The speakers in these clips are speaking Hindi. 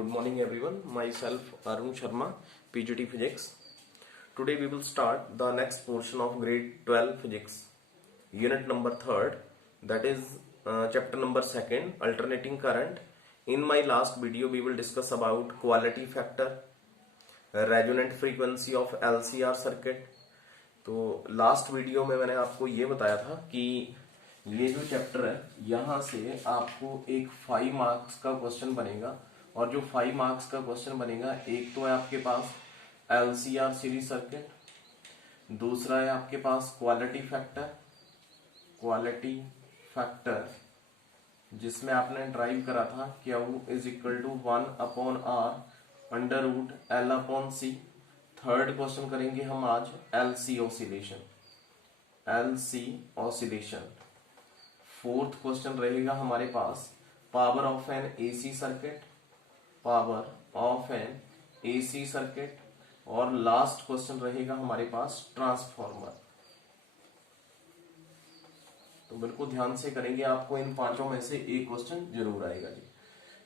Good morning everyone. Myself Arun Sharma, PGT Physics. Today we will start the next portion of grade 12 Physics, unit number 3rd, that is chapter number 2nd, alternating current. In my last video we will discuss about quality factor, resonant frequency of LCR circuit. तो लास्ट वीडियो में मैंने आपको ये बताया था कि ये जो चैप्टर है यहाँ से आपको एक 5 मार्क्स का क्वेश्चन बनेगा, और जो 5 मार्क्स का क्वेश्चन बनेगा, एक तो है आपके पास LCR सीरीज सर्किट, दूसरा है आपके पास क्वालिटी फैक्टर जिसमें आपने ड्राइव करा था Q is equal to 1/R under root L/C। Third question करेंगे हम आज LC ऑसिलेशन। फोर्थ क्वेश्चन रहेगा हमारे पास power of an AC circuit, और लास्ट क्वेश्चन रहेगा हमारे पास ट्रांसफॉर्मर। तो बिल्कुल ध्यान से करेंगे, आपको इन पांचों में से एक क्वेश्चन जरूर आएगा जी।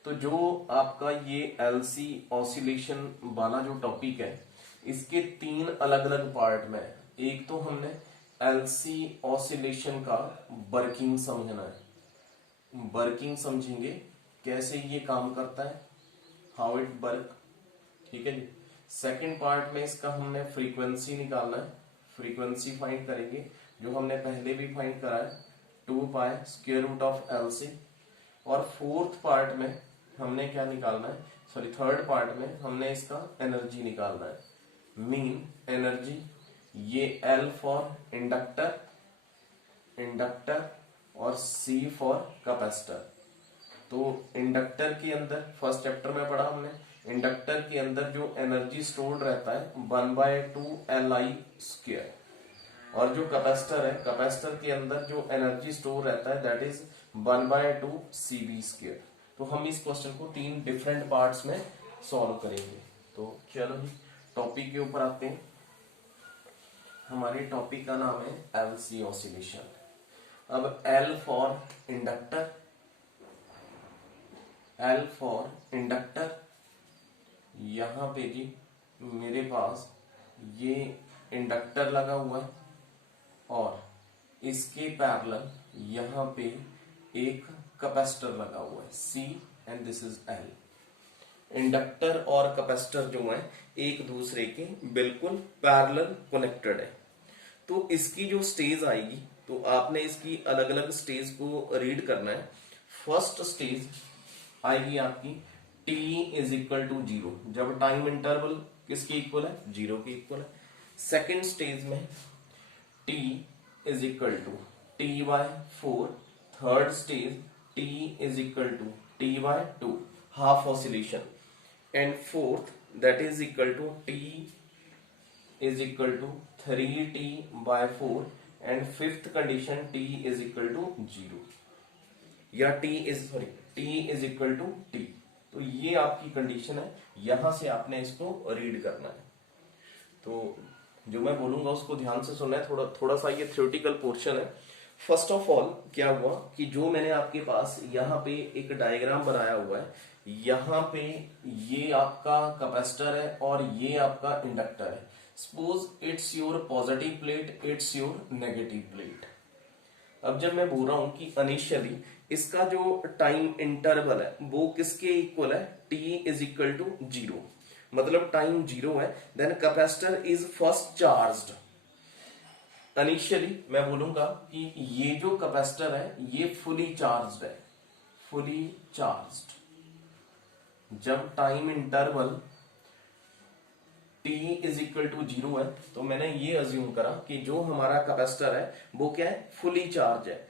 तो जो आपका ये LC ऑसिलेशन वाला जो टॉपिक है, इसके 3 अलग अलग पार्ट में है। एक तो हमने LC ऑसिलेशन का वर्किंग समझना है, वर्किंग समझेंगे कैसे ये काम करता है, हाउ इट वर्क, ठीक है जी। सेकंड पार्ट में इसका हमने फ्रीक्वेंसी निकालना है, फ्रीक्वेंसी फाइंड करेंगे जो हमने पहले भी फाइंड करा है, 2π√LC। और फोर्थ पार्ट में हमने क्या निकालना है, थर्ड पार्ट में हमने इसका एनर्जी निकालना है, मीन एनर्जी। ये L फॉर इंडक्टर और C फॉर कैपेसिटर। तो इंडक्टर के अंदर फर्स्ट चैप्टर में पढ़ा हमने, इंडक्टर के अंदर जो एनर्जी स्टोर्ड रहता है 1/2LI², और जो कैपेसिटर है, कैपेसिटर के अंदर जो एनर्जी स्टोर रहता है दैट इज 1/2CV²। तो हम इस क्वेश्चन को 3 डिफरेंट पार्ट्स में सॉल्व करेंगे। तो चलो जी टॉपिक के ऊपर आते हैं। हमारे टॉपिक का नाम है LC ऑसिलेशन। अब L फॉर इंडक्टर, यहां पे जी मेरे पास ये इंडक्टर लगा हुआ है और इसके पैरेलल यहां पे एक कैपेसिटर लगा हुआ है C, and this is L। Inductor और कैपेसिटर जो है एक दूसरे के बिल्कुल पैरेलल कनेक्टेड है। तो इसकी जो स्टेज आएगी, तो आपने इसकी अलग अलग स्टेज को रीड करना है। फर्स्ट स्टेज आएगी आपकी t इज इक्वल टू 0, जब टाइम इंटरवल किसके इक्वल है, 0 के इक्वल है। सेकेंड स्टेज में t is equal to t/4, third stage t is equal to t/2, half oscillation, and fourth that is equal to t is equal to 3t/4, and fifth condition t is equal to 0, या t is equal to t। तो ये आपकी कंडीशन है, यहां से आपने इसको रीड करना है। तो जो मैं बोलूंगा उसको ध्यान से सुनना है, थोड़ा सा ये थ्योरेटिकल पोर्शन है। फर्स्ट ऑफ ऑल क्या हुआ कि जो मैंने आपके पास यहाँ पे एक डायग्राम बनाया हुआ है, यहाँ पे ये आपका कैपेसिटर है और ये आपका इंडक्टर है। Suppose it's your positive plate, it's your negative plate. अब जब मैं बोल रहा हूं कि इनिशियली इसका जो टाइम इंटरवल है वो किसके इक्वल है, t इज इक्वल टू 0, मतलब टाइम 0 है, then capacitor is first charged. Initially मैं बोलूंगा कि ये जो कैपेसिटर है ये फुली चार्ज्ड है, फुली चार्ज्ड। जब time interval t is equal to 0 है, तो मैंने ये अज्यूम करा कि जो हमारा कैपेसिटर है वो क्या है, फुली चार्ज है।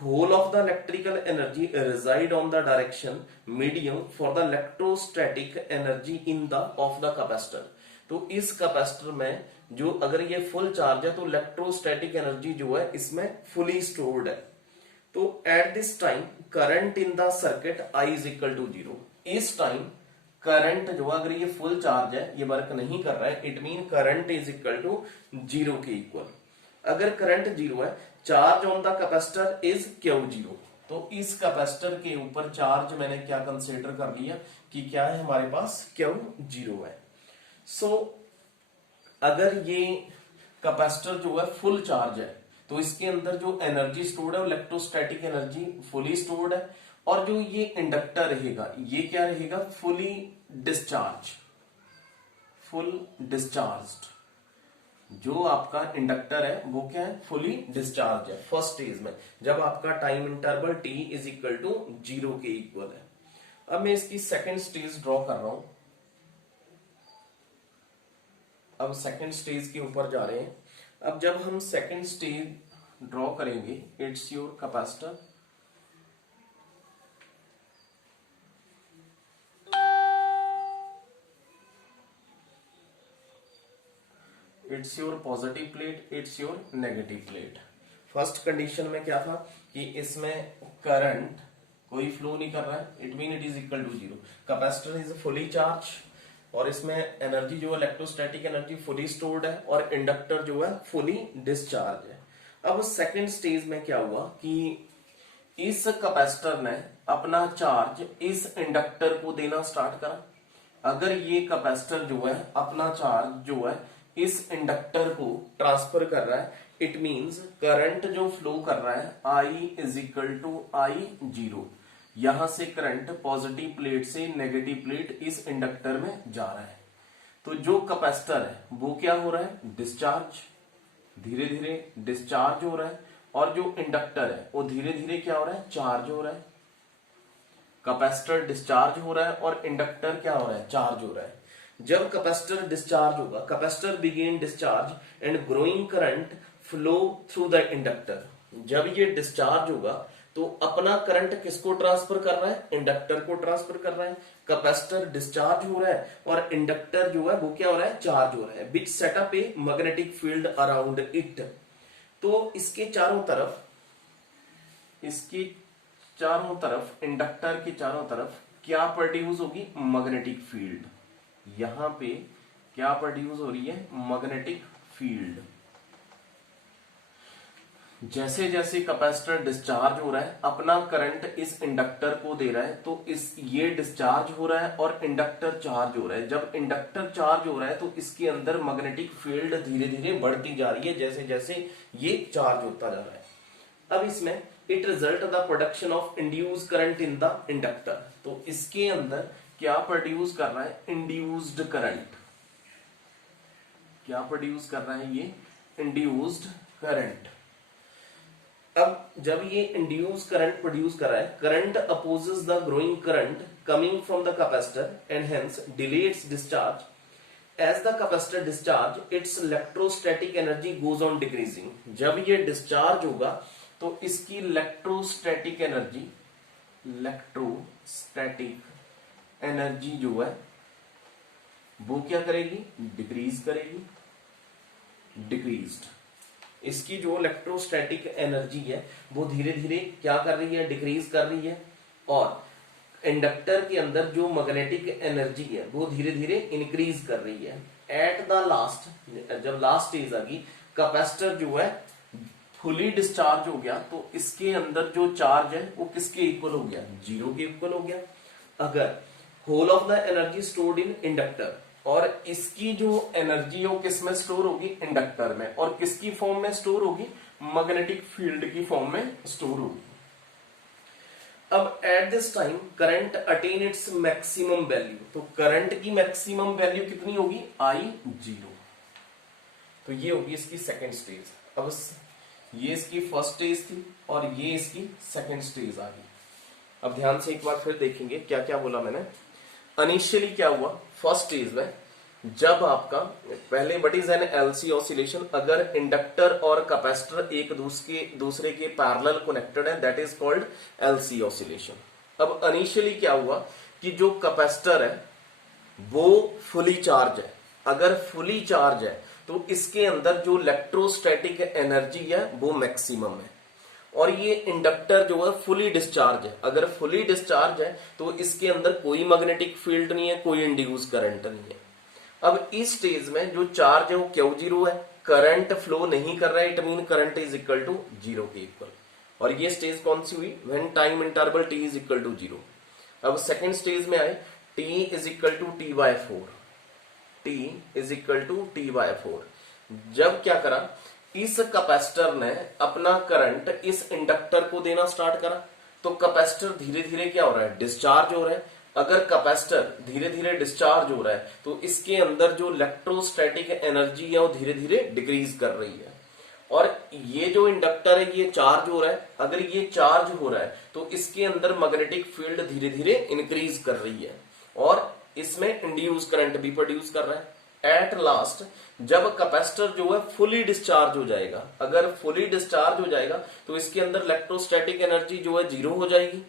Whole of the electrical energy reside on the direction medium for the electrostatic energy in the of the capacitor. तो इस कैपेसिटर में जो अगर ये फुल चार्ज है तो इलेक्ट्रोस्टैटिक एनर्जी जो है इसमें फुली स्टोर्ड है। तो at this time current in the circuit I is equal to 0। इस टाइम करंट जो अगर ये फुल चार्ज है, ये वर्क नहीं कर रहा है, it mean current is equal to 0 के इक्वल। अगर करंट 0 है, charge on the capacitor is Q0, तो इस कैपेसिटर के ऊपर चार्ज मैंने क्या कंसीडर कर लिया कि क्या है हमारे पास Q0 है। सो अगर ये कैपेसिटर जो है फुल चार्ज है तो इसके अंदर जो एनर्जी स्टोर्ड है इलेक्ट्रोस्टैटिक एनर्जी फुली स्टोर्ड है, और जो ये इंडक्टर रहेगा ये क्या रहेगा, फुल डिस्चार्ज्ड। जो आपका इंडक्टर है वो क्या है, फुली डिस्चार्ज है फर्स्ट स्टेज में, जब आपका time interval t is equal to 0 के इक्वल है। अब मैं इसकी सेकेंड स्टेज ड्रॉ कर रहा हूं। अब सेकेंड स्टेज के ऊपर जा रहे हैं। अब जब हम सेकेंड स्टेज ड्रॉ करेंगे, it's your capacitor, it's your positive plate, it's your negative plate. First condition में क्या था कि इसमें करंट कोई फ्लो नहीं कर रहा है, it mean it is equal to 0। Capacitor is fully charge और इसमें एनर्जी जो इलेक्ट्रोस्टैटिक एनर्जी फुली स्टोर्ड है, और इंडक्टर जो है फुली डिस्चार्ज है। अब सेकेंड स्टेज में क्या हुआ कि इस कैपेसिटर ने अपना चार्ज इस इंडक्टर को देना स्टार्ट करा। अगर ये कैपेसिटर जो है अपना चार्ज जो है इस इंडक्टर को ट्रांसफर कर रहा है, इट मींस करंट जो फ्लो कर रहा है I is equal to I0। यहां से करंट पॉजिटिव प्लेट से नेगेटिव प्लेट इस इंडक्टर में जा रहा है। तो जो कैपेसिटर है वो क्या हो रहा है, डिस्चार्ज, धीरे धीरे डिस्चार्ज हो रहा है, और जो इंडक्टर है वो धीरे धीरे क्या हो रहा है, चार्ज हो रहा है। कैपेसिटर डिस्चार्ज हो रहा है और इंडक्टर क्या हो रहा है, चार्ज हो रहा है। जब कैपेसिटर डिस्चार्ज होगा, capacitor begin discharge and growing current flow through the inductor. जब ये डिस्चार्ज होगा तो अपना करंट किसको ट्रांसफर कर रहा है, इंडक्टर को ट्रांसफर कर रहा है। कैपेसिटर डिस्चार्ज हो रहा है और इंडक्टर जो है वो क्या हो रहा है, चार्ज हो रहा है, which setup a magnetic field around it. तो इसके चारों तरफ इंडक्टर के चारों तरफ क्या प्रोड्यूस होगी, मैग्नेटिक फील्ड। यहां पे क्या प्रोड्यूस हो रही है, मैग्नेटिक फील्ड। जैसे जैसे कैपेसिटर डिस्चार्ज हो रहा है अपना करंट इस इंडक्टर को दे रहा है, तो ये डिस्चार्ज हो रहा है और इंडक्टर चार्ज हो रहा है। जब इंडक्टर चार्ज हो रहा है तो इसके अंदर मैग्नेटिक फील्ड धीरे धीरे बढ़ती जा रही है जैसे जैसे ये चार्ज होता जा रहा है। अब इसमें it result the production of induced current in the inductor. तो इसके अंदर क्या प्रोड्यूस कर रहा है, इंड्यूस्ड करंट। क्या प्रोड्यूस कर रहा है ये, इंड्यूस्ड करंट। अब जब ये इंड्यूस करंट प्रोड्यूस कर रहा है, current opposes the growing current coming from the capacitor and hence delays discharge. As the capacitor discharge its electrostatic energy goes on decreasing. जब ये डिस्चार्ज होगा तो इसकी इलेक्ट्रोस्टैटिक एनर्जी जो है वो क्या करेगी, डिक्रीज करेगी, डिक्रीज्ड। इसकी जो इलेक्ट्रोस्टैटिक एनर्जी है वो धीरे धीरे क्या कर रही है, डिक्रीज कर रही है, और इंडक्टर के अंदर जो मैग्नेटिक एनर्जी है वो धीरे धीरे इंक्रीज कर रही है। एट द लास्ट, जब लास्ट स्टेज आ गई, कैपेसिटर जो है फुली डिस्चार्ज हो गया, तो इसके अंदर जो चार्ज है वो किसके इक्वल हो गया, 0 के इक्वल हो गया। अगर whole of the energy stored in inductor, और इसकी जो एनर्जी हो किस में स्टोर होगी, इंडक्टर में, और किसकी फॉर्म में स्टोर होगी, मैग्नेटिक फील्ड की फॉर्म में स्टोर होगी। अब eight this time current attain its maximum value. तो करंट की मैक्सिमम वैल्यू कितनी होगी, I0। तो ये होगी इसकी सेकेंड स्टेज। अब ये इसकी फर्स्ट स्टेज थी और ये इसकी सेकेंड स्टेज आ गई। अब ध्यान से एक बार फिर देखेंगे क्या क्या बोला मैंने। इनिशियली क्या हुआ, फर्स्ट स्टेज में जब आपका पहले what is an LC oscillation, अगर इंडक्टर और कैपेसिटर एक दूसरे के पैरेलल कनेक्टेड है, that is called LC oscillation. अब इनिशियली क्या हुआ कि जो कैपेसिटर है वो फुली चार्ज है। अगर फुली चार्ज है तो इसके अंदर जो इलेक्ट्रोस्टैटिक एनर्जी है वो मैक्सिमम है, और ये इंडक्टर जो है फुली डिस्चार्ज है। अगर फुली डिस्चार्ज है तो इसके अंदर कोई मैग्नेटिक फील्ड नहीं है, कोई इंड्यूस करंट नहीं है। अब इस स्टेज में जो चार्ज है वो Q0 है, करंट फ्लो नहीं कर रहा है, it mean current is equal to 0 के इक्वल। और ये स्टेज कौन सी हुई, when time interval t is equal to 0। अब सेकंड स्टेज में आए, t is equal to t by 4, t is equal to t by 4। जब क्या करा, इस कैपेसिटर ने अपना करंट इस इंडक्टर को देना स्टार्ट करा, तो कैपेसिटर धीरे धीरे क्या हो रहा है, डिस्चार्ज हो रहा है। अगर कैपेसिटर धीरे धीरे डिस्चार्ज हो रहा है तो इसके अंदर जो इलेक्ट्रोस्टैटिक एनर्जी है वो धीरे धीरे डिक्रीज कर रही है, और ये जो इंडक्टर है ये चार्ज हो रहा है। अगर ये चार्ज हो रहा है तो इसके अंदर मैग्नेटिक फील्ड धीरे धीरे इंक्रीज कर रही है, और इसमें इंड्यूस करंट भी प्रोड्यूस कर रहा है। एट लास्ट जब कैपेसिटर जो है फुली डिस्चार्ज हो जाएगा, अगर फुली डिस्चार्ज हो जाएगा तो इसके अंदर इलेक्ट्रोस्टैटिक एनर्जी जो है 0 हो जाएगी,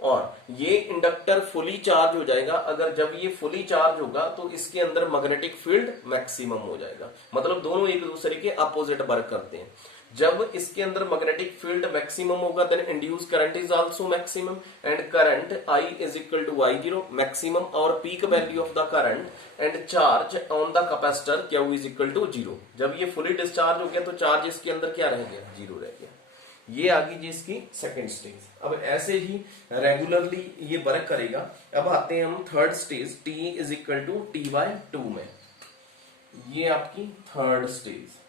और ये इंडक्टर फुली चार्ज हो जाएगा। अगर जब ये फुली चार्ज होगा तो इसके अंदर मैग्नेटिक फील्ड मैक्सिमम हो जाएगा। मतलब दोनों एक दूसरे के अपोजिट वर्क करते हैं। जब इसके अंदर मैग्नेटिक फील्ड मैक्सिमम होगा then induce current is also maximum, and current I is equal to I0 maximum और peak value of the current and charge on the capacitor Q is equal to 0। जब ये फुली डिस्चार्ज हो गया तो चार्ज इसके अंदर क्या रह गया, 0 रह गया। ये आ गई जी इसकी सेकंड स्टेज। अब ऐसे ही रेगुलरली ये वर्क करेगा। अब आते हैं हम third stage, t is equal to t by 2 में। ये आपकी थर्ड स्टेज।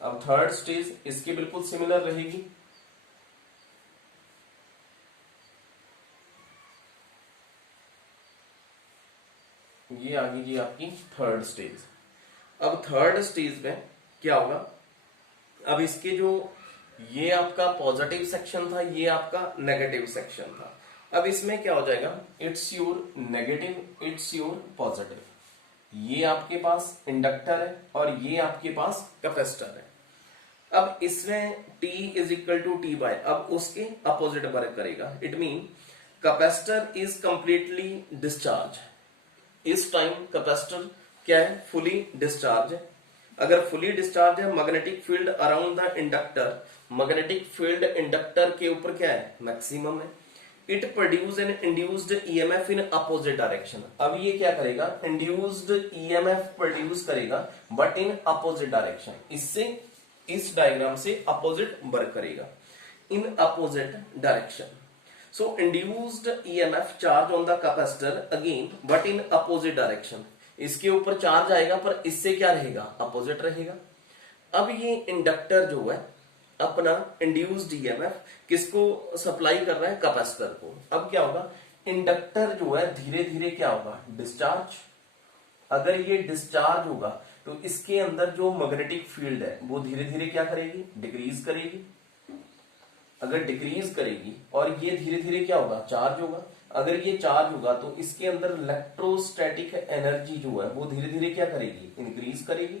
अब थर्ड स्टेज इसकी बिल्कुल सिमिलर रहेगी। ये आ गई जी आपकी थर्ड स्टेज। अब थर्ड स्टेज में क्या होगा, अब इसके जो ये आपका पॉजिटिव सेक्शन था, ये आपका नेगेटिव सेक्शन था। अब इसमें क्या हो जाएगा, it's your negative, it's your positive. ये आपके पास इंडक्टर है और ये आपके पास कैपेसिटर है। अब इसमें t is equal to t by, अब उसके अपोजिट वर्क करेगा। It mean capacitor is completely discharge. इस टाइम कैपेसिटर क्या है, फुली डिस्चार्ज है। अगर फुली डिस्चार्ज है, magnetic field around the inductor, magnetic field inductor के ऊपर क्या है, मैक्सिमम है। It produce an induced EMF in opposite direction. अब ये क्या करेगा, इंड्यूस्ड ईएमएफ प्रोड्यूस करेगा बट इन अपोजिट डायरेक्शन। इससे इस डायग्राम से अपोजिट वर्क करेगा, इन opposite direction. So induced EMF charge on the capacitor again but in opposite direction. इसके ऊपर चार्ज आएगा पर इससे क्या रहेगा, अपोजिट रहेगा। अब ये इंडक्टर जो है अपना इंड्यूस्ड ईएमएफ किसको सप्लाई कर रहा है, कैपेसिटर को। अब क्या होगा, इंडक्टर जो है धीरे धीरे क्या होगा, डिस्चार्ज। अगर ये डिस्चार्ज होगा तो इसके अंदर जो मैग्नेटिक फील्ड है वो धीरे धीरे क्या करेगी, डिक्रीज करेगी। अगर डिक्रीज करेगी और ये धीरे धीरे क्या होगा, चार्ज होगा। अगर ये चार्ज होगा तो इसके अंदर इलेक्ट्रोस्टैटिक एनर्जी जो है वो धीरे धीरे क्या करेगी, इंक्रीज करेगी।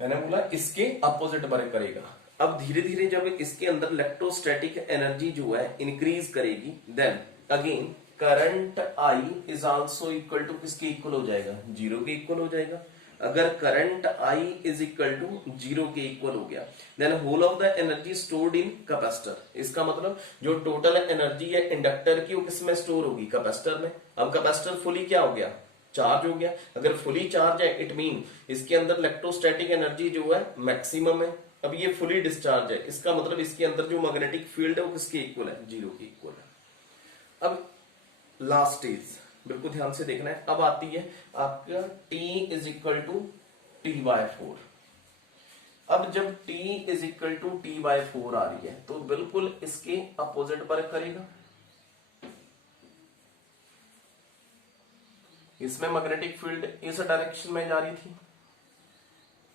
मैंने बोला इसके अपोजिट वर्क करेगा। अब धीरे धीरे जब इसके अंदर इलेक्ट्रोस्टैटिक एनर्जी जो है इंक्रीज करेगी, then again current I is also equal to किसके इक्वल हो जाएगा, 0 के इक्वल हो जाएगा। अगर current I is equal to 0 के इक्वल हो गया then whole of the energy stored in capacitor. इसका मतलब जो टोटल एनर्जी है इंडक्टर की वो किसमें स्टोर होगी, कैपेसिटर में। अब कैपेसिटर फुली क्या हो गया, चार्ज हो गया। अगर फुली चार्ज है इट मीन इसके अंदर इलेक्ट्रोस्टैटिक एनर्जी जो है मैक्सिमम है। अब ये फुली डिस्चार्ज है, इसका मतलब इसके अंदर जो मैग्नेटिक फील्ड है वो किसके इक्वल है, 0 के इक्वल है। अब लास्ट स्टेज बिल्कुल ध्यान से देखना है। अब आती है आपका t is equal to t by 4। अब जब t is equal to t by 4 आ रही है तो बिल्कुल इसके अपोजिट वर्क करेगा। इसमें मैग्नेटिक फील्ड इस डायरेक्शन में जा रही थी,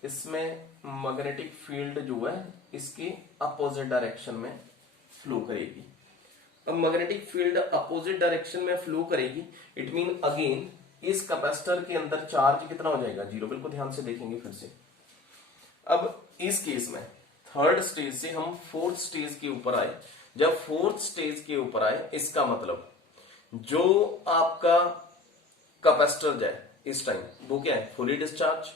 इसमें मैग्नेटिक फील्ड जो है इसके अपोजिट डायरेक्शन में फ्लो करेगी। अब मैग्नेटिक फील्ड अपोजिट डायरेक्शन में फ्लो करेगी, इट मीन अगेन इस कैपेसिटर के अंदर चार्ज कितना हो जाएगा, 0। बिल्कुल ध्यान से देखेंगे फिर से। अब इस केस में थर्ड स्टेज से हम फोर्थ स्टेज के ऊपर आए। जब फोर्थ स्टेज के ऊपर आए इसका मतलब जो आपका कैपेसिटर है इस टाइम वो क्या है, फुली डिस्चार्ज,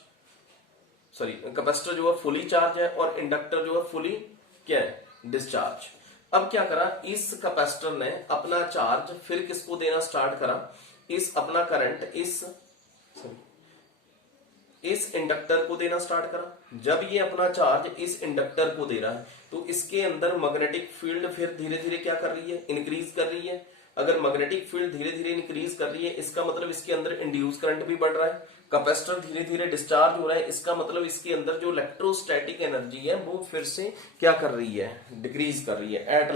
सॉरी कैपेसिटर जो है फुली चार्ज है और इंडक्टर जो है फुली क्या है, डिस्चार्ज। अब क्या करा, इस कैपेसिटर ने अपना चार्ज फिर किसको देना स्टार्ट करा, इस अपना करंट इस इंडक्टर को देना स्टार्ट करा। जब ये अपना चार्ज इस इंडक्टर को दे रहा है तो इसके अंदर मैग्नेटिक फील्ड फिर धीरे धीरे क्या कर रही है, इंक्रीज कर रही है। अगर मैग्नेटिक फील्ड धीरे धीरे इंक्रीज कर रही है इसका मतलब इसके अंदर इंड्यूस करंट भी बढ़ रहा है। कैपेसिटर धीरे धीरे डिस्चार्ज हो रहा है, इसका मतलब इसके अंदर जो इलेक्ट्रोस्टैटिक एनर्जी है वो फिर से क्या कर रही है, डिक्रीज कर रही है। एट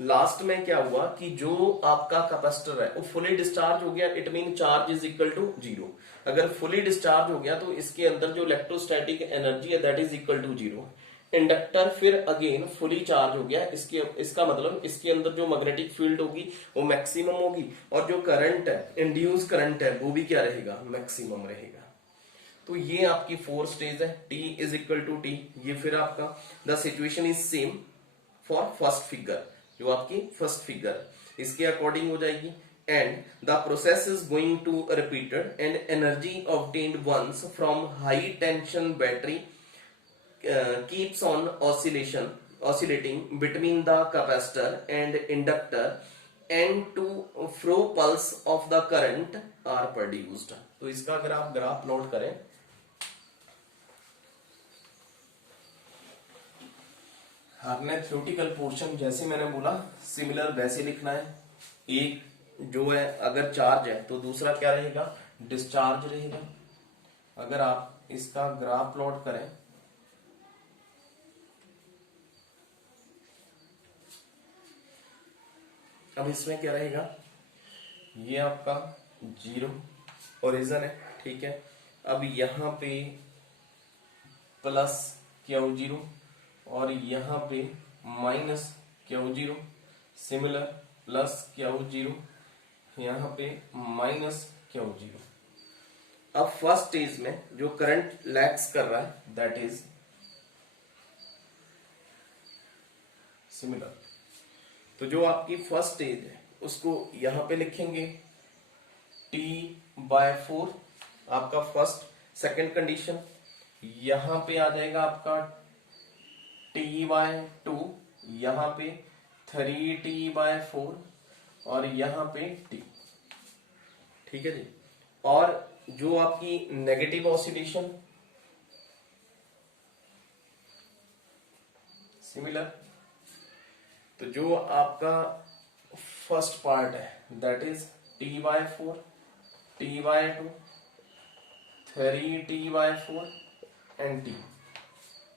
लास्ट में क्या हुआ कि जो आपका कैपेसिटर है वो फुली डिस्चार्ज हो गया, it mean charge is equal to zero. अगर फुली डिस्चार्ज हो गया तो इसके अंदर जो इलेक्ट्रोस्टैटिक एनर्जी है that is equal to zero. Inductor फिर अगेन फुली चार्ज हो गया, इसका मतलब इसके अंदर जो मैग्नेटिक फील्ड होगी वो मैक्सिमम होगी और जो करंट है, इंड्यूस करंट है, वो भी क्या रहेगा, मैक्सिमम रहेगा। तो ये आपकी 4 स्टेज है, T is equal to T। ये फिर आपका the situation is same for first figure, जो आपकी फर्स्ट फिगर इसके अकॉर्डिंग हो जाएगी। And the process is going to repeated and energy obtained once from high tension battery keeps on oscillating between the capacitor and inductor and to flow pulse of the current are produced। तो इसका अगर आप ग्राफ नोट करें, आपने थ्योरेटिकल पोर्शन जैसे मैंने बोला सिमिलर वैसे लिखना है। एक जो है अगर चार्ज है तो दूसरा क्या रहेगा, डिस्चार्ज रहेगा। अगर आप इसका ग्राफ प्लॉट करें अब इसमें क्या रहेगा, ये आपका जीरो ओरिजिन है, ठीक है। अब यहां पे प्लस क्यू जीरो और यहां पे minus Q zero, similar plus Q zero, यहां पे माइनस क्यू जीरो। अब फर्स्ट स्टेज में जो करंट लैक्स कर रहा है दैट इज सिमिलर। तो जो आपकी फर्स्ट स्टेज है उसको यहां पे लिखेंगे T/4 आपका फर्स्ट। सेकंड कंडीशन यहां पे आ जाएगा आपका T/2, यहां पे 3T/4 और यहां पे T, ठीक है जी। और जो आपकी नेगेटिव ऑसिलेशन सिमिलर, तो जो आपका फर्स्ट पार्ट है that is T/4, T/2, 3T/4 and T,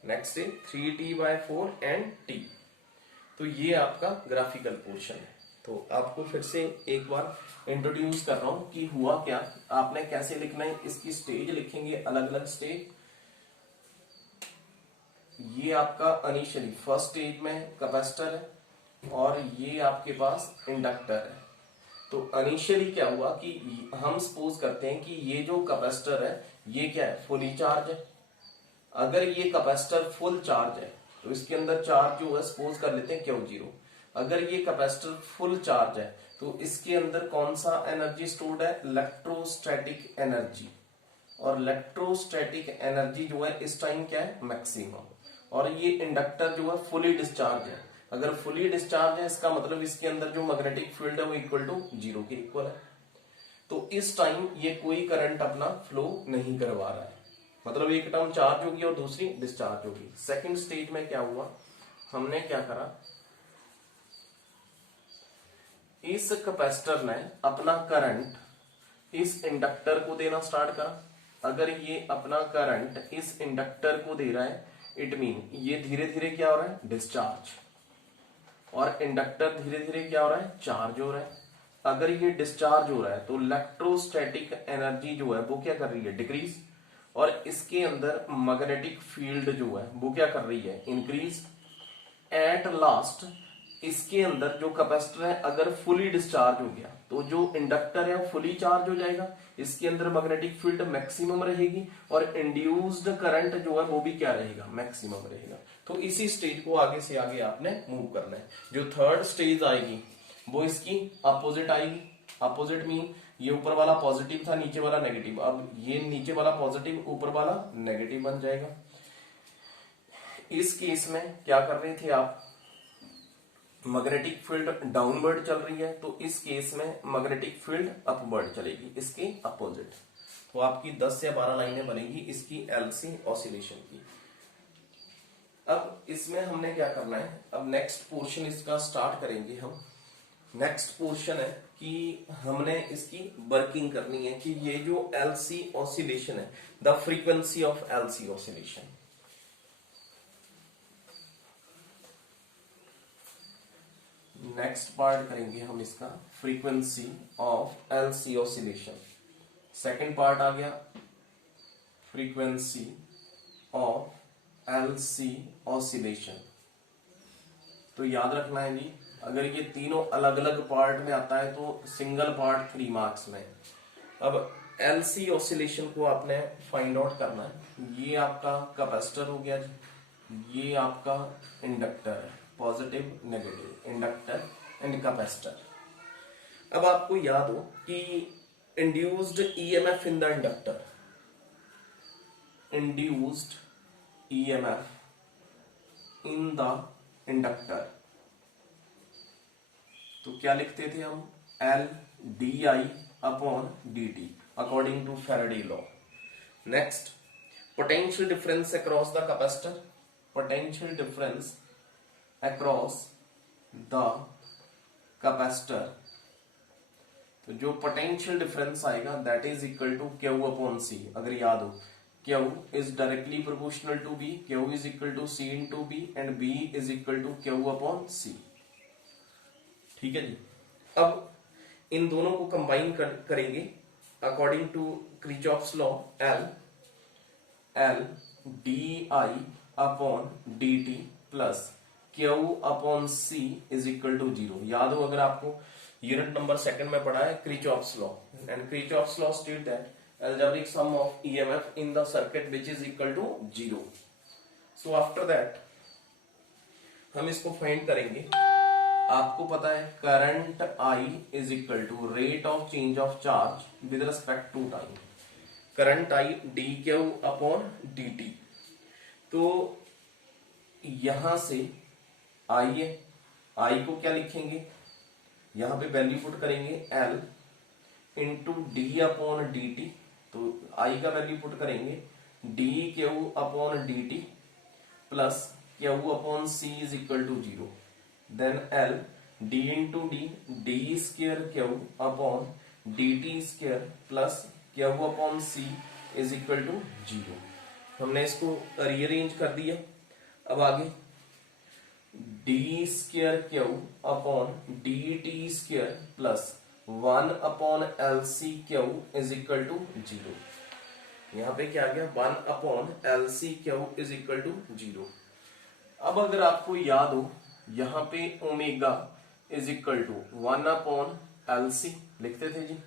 next है 3T/4 एंड T। तो ये आपका ग्राफिकल पोर्शन है। तो आपको फिर से एक बार इंट्रोड्यूस कर रहा हूं कि हुआ क्या, आपने कैसे लिखना है। इसकी स्टेज लिखेंगे, अलग अलग स्टेज। ये आपका इनिशियली फर्स्ट स्टेज में कैपेसिटर है और ये आपके पास इंडक्टर है। तो इनिशियली क्या हुआ कि हम सपोज करते हैं कि ये जो कैपेसिटर है ये क्या है, फुली चार्ज है। अगर ये कैपेसिटर फुल चार्ज है तो इसके अंदर चार्ज जो है सपोज कर लेते हैं क्यू जीरो। अगर ये कैपेसिटर फुल चार्ज है तो इसके अंदर कौन सा एनर्जी स्टोर्ड है, इलेक्ट्रोस्टैटिक एनर्जी। और इलेक्ट्रोस्टैटिक एनर्जी जो है इस टाइम क्या है, मैक्सिमम। और ये इंडक्टर जो है फुली डिस्चार्ज है। अगर फुली डिस्चार्ज है इसका मतलब इसके अंदर जो मैग्नेटिक फील्ड है वो इक्वल टू जीरो के इक्वल है। तो इस टाइम ये कोई करंट अपना फ्लो नहीं करवा रहा है, मतलब एक टर्म चार्ज होगी और दूसरी डिस्चार्ज होगी। सेकंड स्टेज में क्या हुआ, हमने क्या करा, इस कैपेसिटर ने अपना करंट इस इंडक्टर को देना स्टार्ट करा। अगर ये अपना करंट इस इंडक्टर को दे रहा है इट मीन ये धीरे धीरे क्या हो रहा है, डिस्चार्ज, और इंडक्टर धीरे धीरे क्या हो रहा है, चार्ज हो रहा है। अगर ये डिस्चार्ज हो रहा है तो इलेक्ट्रोस्टैटिक एनर्जी जो है वो क्या कर रही है, डिक्रीज, और इसके अंदर मैग्नेटिक फील्ड जो है वो क्या कर रही है, इंक्रीज। एट लास्ट इसके अंदर जो कैपेसिटर है अगर फुली डिस्चार्ज हो गया तो जो इंडक्टर है वो फुली चार्ज हो जाएगा, इसके अंदर मैग्नेटिक फील्ड मैक्सिमम रहेगी और इंड्यूस्ड करंट जो है वो भी क्या रहेगा, मैक्सिमम रहेगा। तो इसी स्टेज को आगे से आगे आपने मूव करना है। जो थर्ड स्टेज आएगी वो इसकी अपोजिट आएगी। अपोजिट मीन ये ऊपर वाला पॉजिटिव था, नीचे वाला नेगेटिव, अब ये नीचे वाला पॉजिटिव ऊपर वाला नेगेटिव बन जाएगा। इस केस में क्या कर रहे थे आप, मैग्नेटिक फील्ड डाउनवर्ड चल रही है, तो इस केस में मैग्नेटिक फील्ड अपवर्ड चलेगी, इसके अपोजिट। तो आपकी 10 या 12 लाइनें बनेगी इसकी एलसी ऑसिलेशन की। अब इसमें हमने क्या करना है, अब नेक्स्ट पोर्शन इसका स्टार्ट करेंगे हम। नेक्स्ट पोर्शन है कि हमने इसकी वर्किंग करनी है कि ये जो एलसी ऑसिलेशन है, the frequency of LC oscillation. Next part करेंगे हम इसका frequency of LC oscillation. Second part आ गया फ्रीक्वेंसी ऑफ एलसी ऑसिलेशन। तो याद रखना है जी, अगर ये तीनों अलग अलग पार्ट में आता है तो सिंगल पार्ट 3 मार्क्स में। अब एलसी ऑसिलेशन को आपने फाइंड आउट करना है। ये आपका कैपेसिटर हो गया जी, ये आपका इंडक्टर है, positive negative inductor and capacitor. अब आपको याद हो कि induced EMF in the inductor, induced EMF in the inductor, तो क्या लिखते थे हम, L D I upon D T according to Faraday law. Next potential difference across the capacitor, potential difference across the capacitor, तो जो पोटेंशियल डिफरेंस आएगा that is equal to Q upon C. अगर याद हो Q is directly proportional to be, Q is equal to C into V and V is equal to Q upon C. ठीक है जी। अब इन दोनों को कंबाइन करेंगे according to Kirchhoff's law, L D I upon D T plus Q upon C is equal to 0। याद हो अगर आपको यूनिट नंबर 2 में पढ़ा है Kirchhoff's law, and Kirchhoff's law state that algebraic sum of EMF in the circuit which is equal to 0. So after that हम इसको फाइंड करेंगे। आपको पता है current I is equal to rate of change of charge with respect to time, current I dq upon dt। तो यहां से I है, I को क्या लिखेंगे, यहां पे वैल्यू पुट करेंगे L into D upon D T, तो आई का वैल्यू पुट करेंगे D Q upon D T plus Q upon C is equal to 0, then L D into D, D square Q upon D T square plus Q upon C is equal to 0। हमने इसको रीअरेंज कर दिया। अब आगे D square Q upon D T square plus 1 upon L C Q is equal to 0। यहां पे क्या आ गया, 1 upon L C Q is equal to 0। अब अगर आपको याद हो यहां पे omega is equal to 1 upon L C लिखते थे जी,